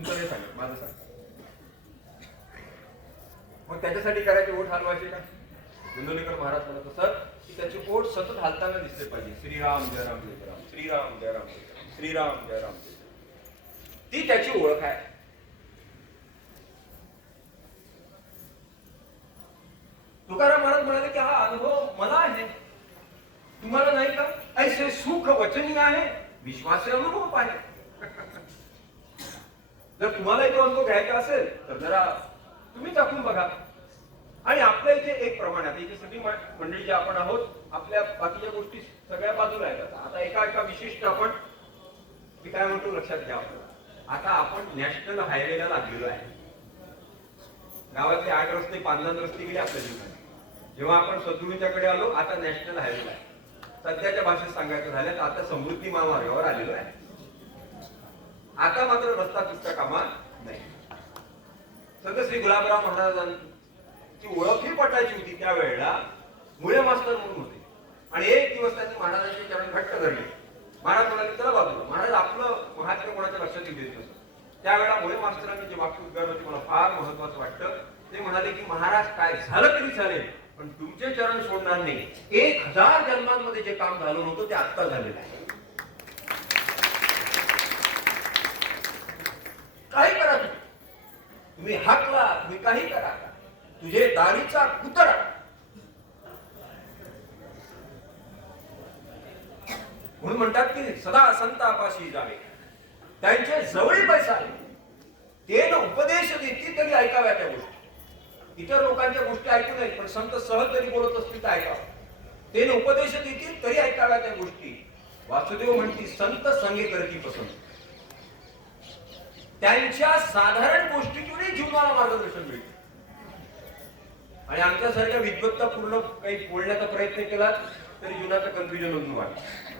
तुमचं नाही सांगत माझं सांग मग त्याच्यासाठी करायची ओठ हलवायचे का? गुंदोलीकर महाराज म्हणत असत की त्याची ओठ सतत हालताना दिसले पाहिजे. श्रीराम जय राम जय राम श्रीराम जय राम श्रीराम जय राम जय राम. ती त्याची ओळख आहे. तुकाराम महाराज म्हणाले की हा अनुभव मला आहे. तुम्हाला नाही का? ऐसे सुख वचनी आहे. विश्वास अनुभव पाहिजे. जर तुम्हाला तो अनुभव घ्यायचा असेल तर जरा तुम्ही टाकून बघा. आणि आपल्या इथे एक प्रमाण आहे. इथे सगळी मंडळी जे आपण आहोत आपल्या बाकीच्या गोष्टी सगळ्या बाजूला आहेत. आता. आता एका एका विशिष्ट आपण मी काय म्हणतो लक्षात घ्या आता आपण नॅशनल हायवेला लागलेलो आहे. गावातले आठ रस्ते पांधन रस्ते गेले आपल्या जीवनात. जेव्हा आपण सद्गुरूच्याकडे आलो आता नॅशनल हायवेला आहे. सध्याच्या भाषेत सांगायचं झालं तर आता समृद्धी महामार्गावर आलेलो आहे. आता मात्र रस्ता पुस्तक कामा नाही. संत श्री गुलाबराव महाराजांची ओळखही पटायची होती त्यावेळेला मुळे मास्तर म्हणून होते. आणि एक दिवस त्यांनी महाराजांची चरण घट्ट धरली. महाराज म्हणाले चला बाजूला महाराज आपलं महात्म्य कोणाच्या लक्षात येऊ देत नसतं. त्यावेळेला मुळे मास्तरांनी जे वाक्य उद्गारलं मला फार महत्वाचं वाटतं. ते म्हणाले की महाराज काय झालं तरी चालेल पण तुमचे चरण सोडणार नाही. एक हजार जन्मांमध्ये जे काम झालं नव्हतं ते आत्ता झालेलं आहे. काही करा तुम्ही तुम्ही हाकला तुम्ही काही करा. तुझे दाढीचा कुतरा म्हणून म्हणतात की सदा संतापाशी जावे. त्यांचे जवळी बैसावे ते उपदेश देतील तरी ऐकाव्या त्या गोष्टी. इतर लोकांच्या गोष्टी ऐकू नयेत पण संत सहज जरी बोलत असतील तर ऐकावं. ते उपदेश देतील तरी ऐकाव्या त्या गोष्टी. वासुदेव म्हणती संत संगे करती पसंत. त्यांच्या साधारण गोष्टीतूनही जीवनाला मार्गदर्शन मिळते. आणि आमच्यासारख्या विद्वत्ता पूर्ण काही बोलण्याचा प्रयत्न केला तरी जीवनाचं कन्फ्युजन होऊन वाटत